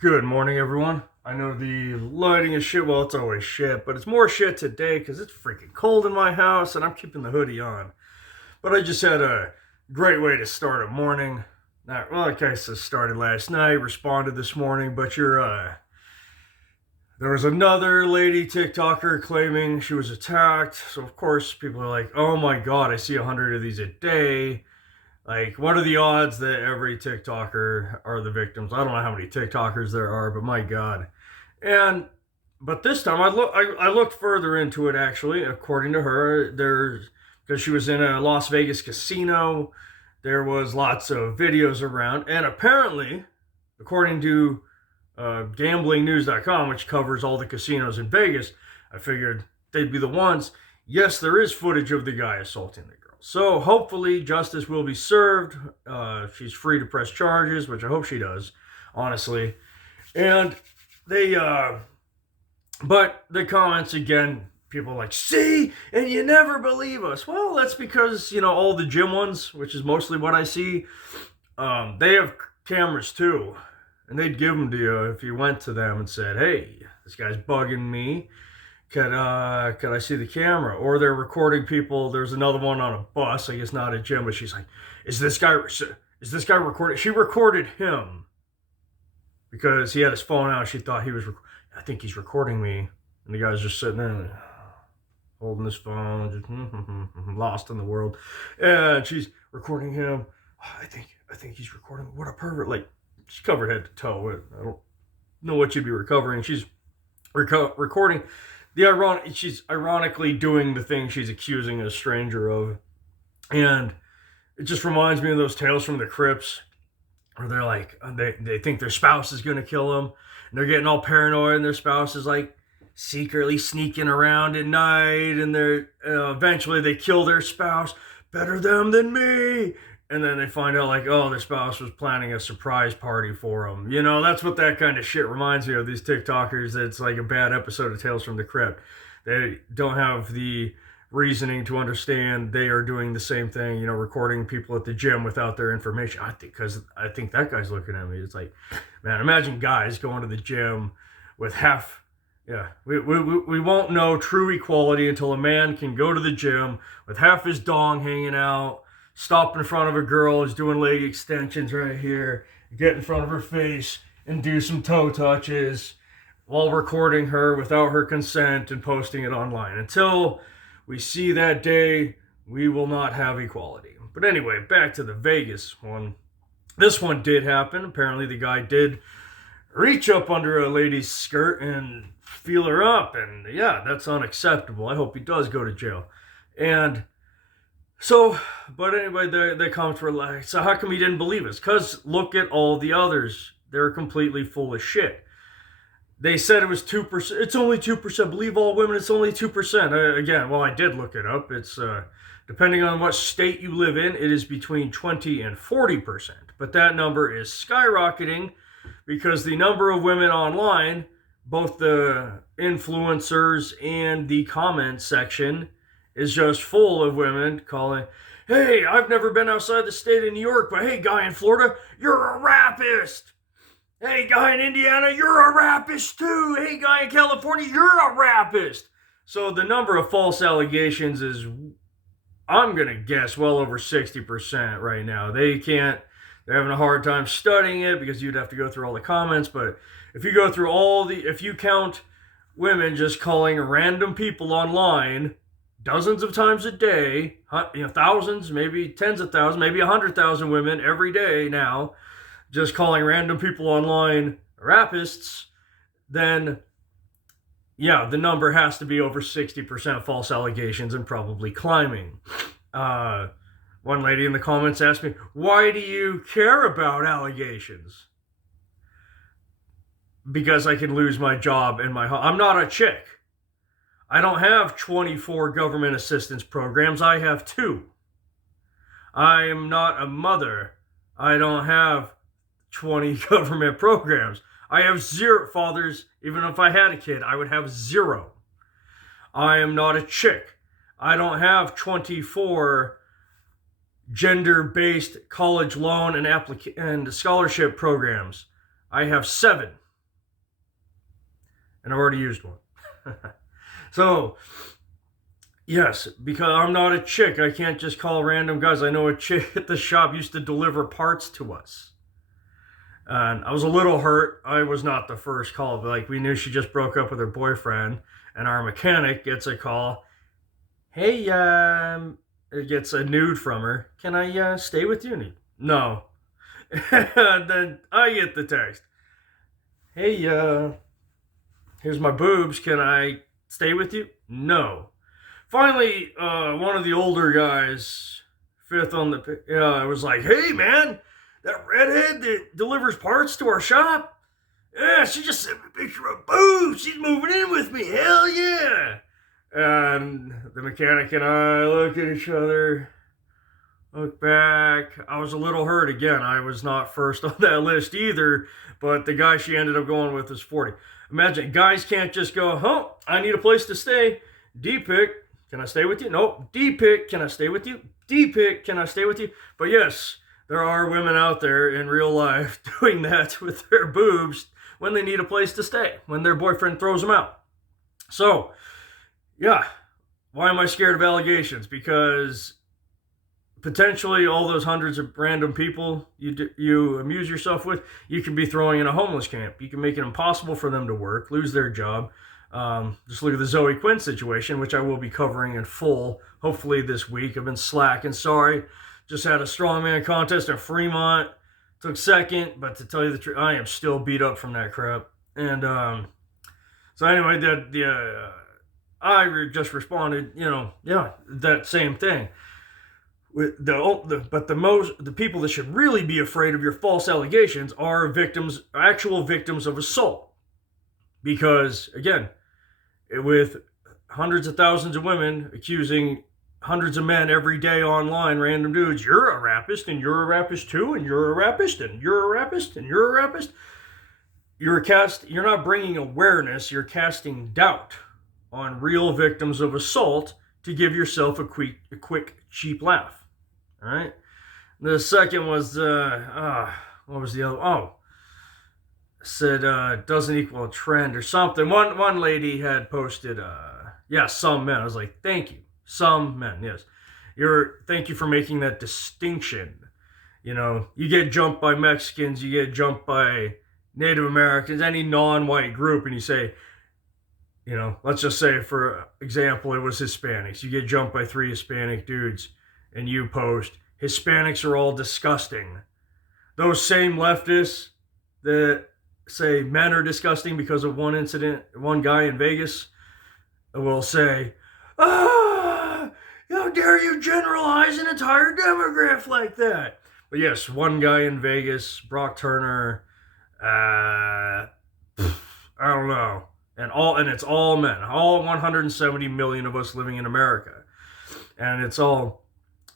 Good morning, everyone. I know the lighting is shit. Well, it's always shit, but it's more shit today because it's freaking cold in my house and I'm keeping the hoodie on. But I just had a great way to start a morning. Not well, like I said, started last night, responded this morning, but there was another lady TikToker claiming she was attacked. So of course people are like, "Oh my god, I see 100 of these a day." Like, what are the odds that every TikToker are the victims? I don't know how many TikTokers there are, but my God. And but this time I looked further into it actually. According to her, there's because she was in a Las Vegas casino, there was lots of videos around, and apparently, according to gamblingnews.com, which covers all the casinos in Vegas, I figured they'd be the ones. Yes, there is footage of the guy assaulting the girl. So hopefully justice will be served. She's free to press charges, which I hope she does, honestly. And they, but the comments again, people are like, see, and you never believe us. Well, that's because, all the gym ones, which is mostly what I see, they have cameras too. And they'd give them to you if you went to them and said, hey, this guy's bugging me. Could I see the camera? Or they're recording people. There's another one on a bus, I guess not a gym, but she's like, is this guy recording? She recorded him because he had his phone out. She thought he was, I think he's recording me. And the guy's just sitting there holding his phone, just lost in the world. And she's recording him. I think he's recording. What a pervert. Like, she's covered head to toe. I don't know what she'd be recovering. She's recording she's ironically doing the thing she's accusing a stranger of. And it just reminds me of those tales from the crypts where they're like, they think their spouse is going to kill them, and they're getting all paranoid, and their spouse is like secretly sneaking around at night, and they're eventually they kill their spouse. Better them than me. And then they find out, like, oh, their spouse was planning a surprise party for them. That's what that kind of shit reminds me of, these TikTokers. It's like a bad episode of Tales from the Crypt. They don't have the reasoning to understand they are doing the same thing, recording people at the gym without their information. Because I think that guy's looking at me. It's like, man, imagine guys going to the gym with half. Yeah, we won't know true equality until a man can go to the gym with half his dong hanging out, stop in front of a girl who's doing leg extensions right here, get in front of her face and do some toe touches while recording her without her consent and posting it online. Until we see that day, we will not have equality. But anyway, back to the Vegas one. This one did happen. Apparently the guy did reach up under a lady's skirt and feel her up. And yeah, that's unacceptable. I hope he does go to jail. And so, but anyway, the comments were like, so how come he didn't believe us? Because look at all the others. They're completely full of shit. They said it was 2%. It's only 2%. Believe all women, it's only 2%. Again, well, I did look it up. It's, depending on what state you live in, it is between 20 and 40%. But that number is skyrocketing because the number of women online, both the influencers and the comment section, is just full of women calling, hey, I've never been outside the state of New York, but hey, guy in Florida, you're a rapist. Hey, guy in Indiana, you're a rapist too. Hey, guy in California, you're a rapist. So the number of false allegations is, I'm going to guess, well over 60% right now. They're having a hard time studying it because you'd have to go through all the comments. But if you go through if you count women just calling random people online dozens of times a day, thousands, maybe tens of thousands, maybe 100,000 women every day now, just calling random people online rapists, then yeah, the number has to be over 60% false allegations and probably climbing. One lady in the comments asked me, why do you care about allegations? Because I can lose my job and I'm not a chick. I don't have 24 government assistance programs. I have 2. I am not a mother. I don't have 20 government programs. I have 0 fathers. Even if I had a kid, I would have 0. I am not a chick. I don't have 24 gender-based college loan and scholarship programs. I have 7. And I've already used one. So, yes, because I'm not a chick, I can't just call random guys. I know a chick at the shop used to deliver parts to us. And I was a little hurt. I was not the first call. But like, we knew she just broke up with her boyfriend. And our mechanic gets a call. Hey, it gets a nude from her. Can I stay with you? No. And then I get the text. Hey, here's my boobs. Can I stay with you? No. Finally, one of the older guys, fifth on the, was like, hey, man, that redhead that delivers parts to our shop? Yeah, she just sent me a picture of boobs. She's moving in with me. Hell yeah. And the mechanic and I look at each other, look back. I was a little hurt again. I was not first on that list either, but the guy she ended up going with is 40. Imagine, guys can't just go, oh, I need a place to stay. D-pick, can I stay with you? Nope. D-pick, can I stay with you? D-pick, can I stay with you? But yes, there are women out there in real life doing that with their boobs when they need a place to stay, when their boyfriend throws them out. So, yeah, why am I scared of allegations? Because potentially all those hundreds of random people you amuse yourself with, you could be throwing in a homeless camp. You can make it impossible for them to work, lose their job. Just look at the Zoe Quinn situation, which I will be covering in full, hopefully this week. I've been slacking, sorry. Just had a strongman contest in Fremont. Took second, but to tell you the truth, I am still beat up from that crap. And so anyway, I just responded, that same thing. But the people that should really be afraid of your false allegations are actual victims of assault. Because, again, with hundreds of thousands of women accusing hundreds of men every day online, random dudes, you're a rapist, and you're a rapist too, and you're a rapist, and you're a rapist, and you're a rapist. You're not bringing awareness, you're casting doubt on real victims of assault to give yourself a quick, cheap laugh. All right? The second was, what was the other? Oh, said doesn't equal a trend or something. One lady had posted, some men. I was like, thank you. Some men, yes. Thank you for making that distinction. You get jumped by Mexicans, you get jumped by Native Americans, any non-white group, and you say, let's just say, for example, it was Hispanics. You get jumped by 3 Hispanic dudes, and you post, Hispanics are all disgusting. Those same leftists that say men are disgusting because of one incident, one guy in Vegas, will say, how dare you generalize an entire demographic like that? But yes, one guy in Vegas, Brock Turner, I don't know. And it's all men, all 170 million of us living in America. And it's all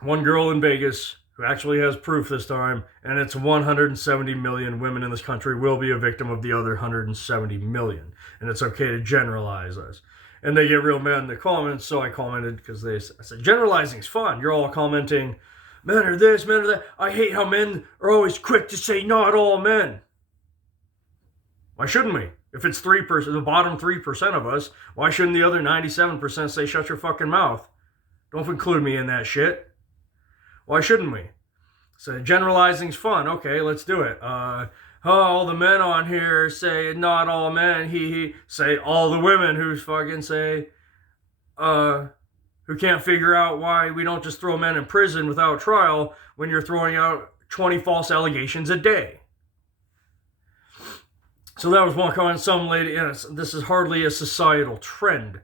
one girl in Vegas who actually has proof this time, and it's 170 million women in this country will be a victim of the other 170 million. And it's okay to generalize us. And they get real mad in the comments, so I commented because I said, generalizing's fun. You're all commenting, men are this, men are that. I hate how men are always quick to say not all men. Why shouldn't we? If it's 3%, the bottom 3% of us, why shouldn't the other 97% say shut your fucking mouth? Don't include me in that shit. Why shouldn't we? So generalizing's fun. Okay, let's do it. All the men on here say not all men. He say all the women who fucking say who can't figure out why we don't just throw men in prison without trial when you're throwing out 20 false allegations a day. So that was one comment. Some lady, this is hardly a societal trend,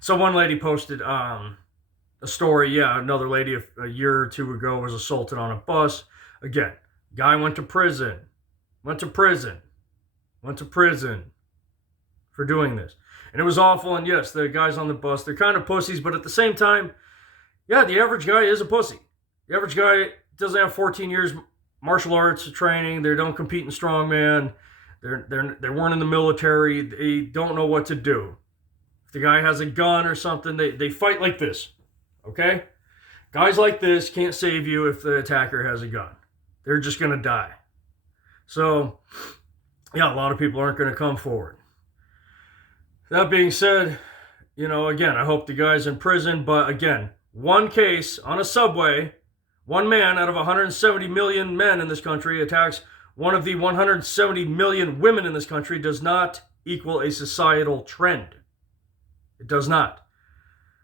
So one lady posted a story. Yeah, another lady a year or two ago was assaulted on a bus. Again, guy went to prison for doing this. And it was awful. And yes, the guys on the bus, they're kind of pussies, but at the same time, yeah, the average guy is a pussy. The average guy doesn't have 14 years martial arts training. They don't compete in strongman. They weren't in the military. They don't know what to do. If the guy has a gun or something, they fight like this. Okay? Guys like this can't save you if the attacker has a gun. They're just going to die. So, yeah, a lot of people aren't going to come forward. That being said, again, I hope the guy's in prison, but again, one case on a subway, one man out of 170 million men in this country attacks one of the 170 million women in this country does not equal a societal trend. It does not.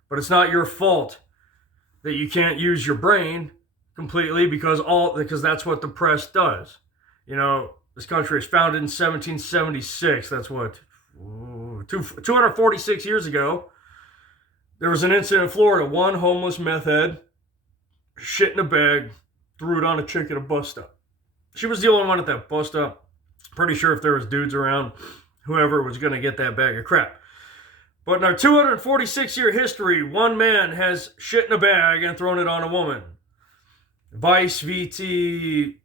But it's not your fault that you can't use your brain completely because that's what the press does. This country was founded in 1776. That's what, 246 years ago. There was an incident in Florida. One homeless meth head shit in a bag, threw it on a chick at a bus stop. She was the only one at that bus stop. Pretty sure if there was dudes around, whoever was going to get that bag of crap. But in our 246-year history, one man has shit in a bag and thrown it on a woman. Vice, VT,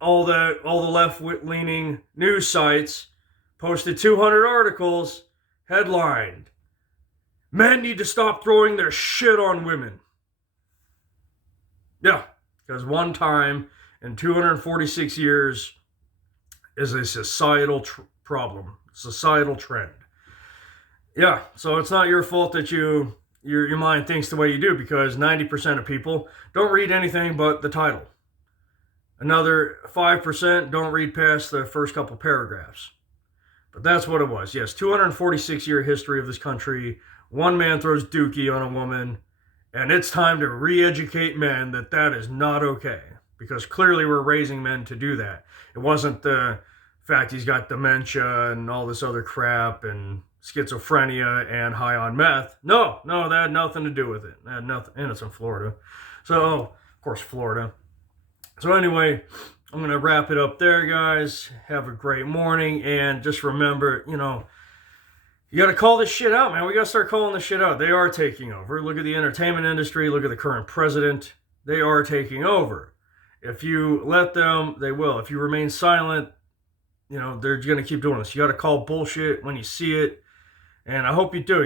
all the left-leaning news sites posted 200 articles headlined, "Men need to stop throwing their shit on women." Yeah, because one time in 246 years is a societal problem, societal trend. Yeah, so it's not your fault that your mind thinks the way you do, because 90% of people don't read anything but the title. Another 5% don't read past the first couple paragraphs. But that's what it was. Yes, 246-year history of this country. One man throws dookie on a woman, and it's time to re-educate men that is not okay. Because clearly we're raising men to do that. It wasn't the fact he's got dementia and all this other crap and schizophrenia and high on meth. No, that had nothing to do with it. That had nothing, and it's in Florida. So, of course, Florida. So anyway, I'm going to wrap it up there, guys. Have a great morning, and just remember, you got to call this shit out, man. We got to start calling this shit out. They are taking over. Look at the entertainment industry. Look at the current president. They are taking over. If you let them, they will. If you remain silent, they're going to keep doing this. You got to call bullshit when you see it. And I hope you do.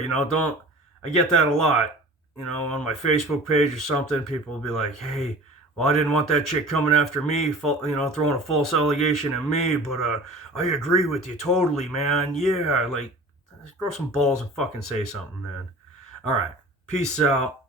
I get that a lot, on my Facebook page or something. People will be like, "Hey, well, I didn't want that chick coming after me, throwing a false allegation at me, but I agree with you totally, man. Yeah, like, grow some balls and fucking say something, man." All right. Peace out.